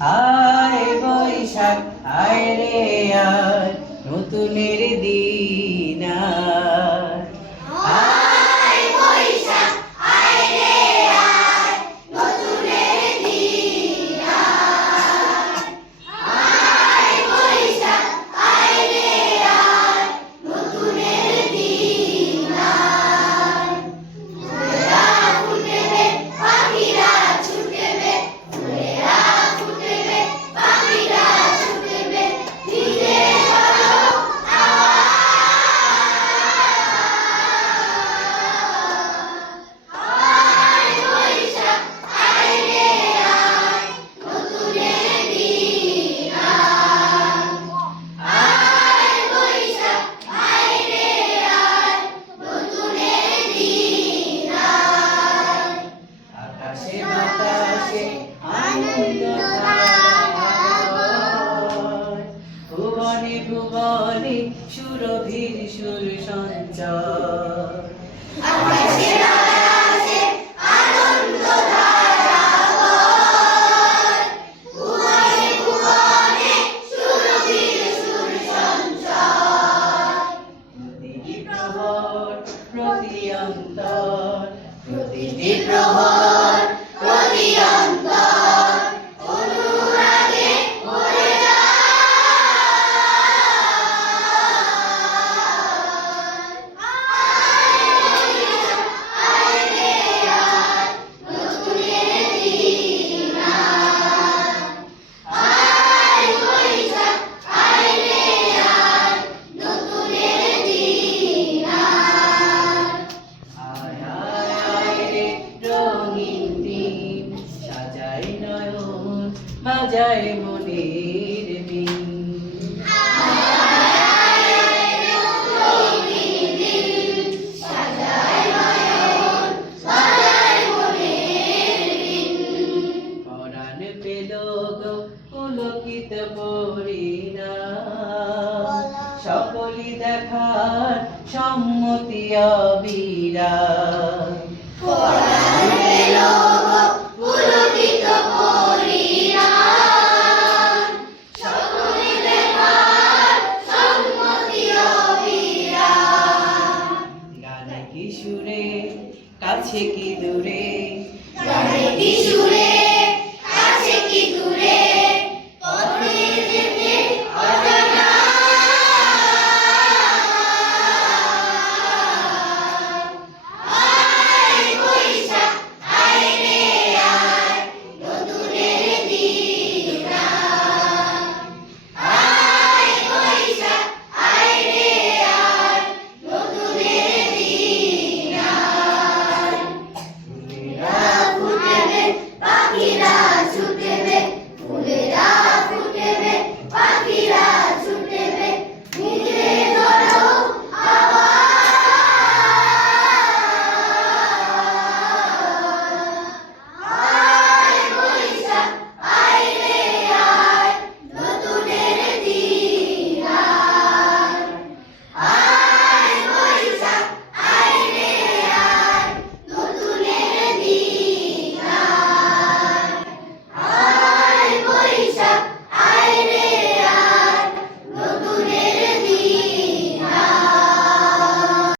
আয় বৈশাখ আয় রে আয়, নতুনের দিন আয়। আয় বৈশাখ আয় রে আয়, নতুনের দিন আয়। আয় বৈশাখ আয় রে আয়, নতুনের দিন আয়। ফুলেরা ফুটেবে, পাখিরা ছুটেবে, ফুলেরা ফুটেবে, পাখিরা ছুটেবে, ধীরে চলো আয় বৈশাখ আয় রে আয়, নতুনের দিন আয়। আয় বৈশাখ আয় রে আয়, নতুনের দিন আয়। আকাশে বাতাসে আনন্দ ধারায়, ভুবনে ভুবনে সুরভির সুর সঞ্চার। আকাশে আকাশে আনন্দ ধারা বয়, ভুবনে ভুবনে সুরভির সুর সঞ্চার। প্রতিটি প্রহর প্রতি অন্তর, প্রতিটি প্রহর প্রতি অন্তর অনুরাগে ভরে আয় আয় আয় রে রঙিন দিন, সাজাই নয়ন বাজায় মনের বিন। পরাণ পেল গো পুলকিত পরিণাম, সকলি দেখার সম্মতি অবিরাম। পরাণ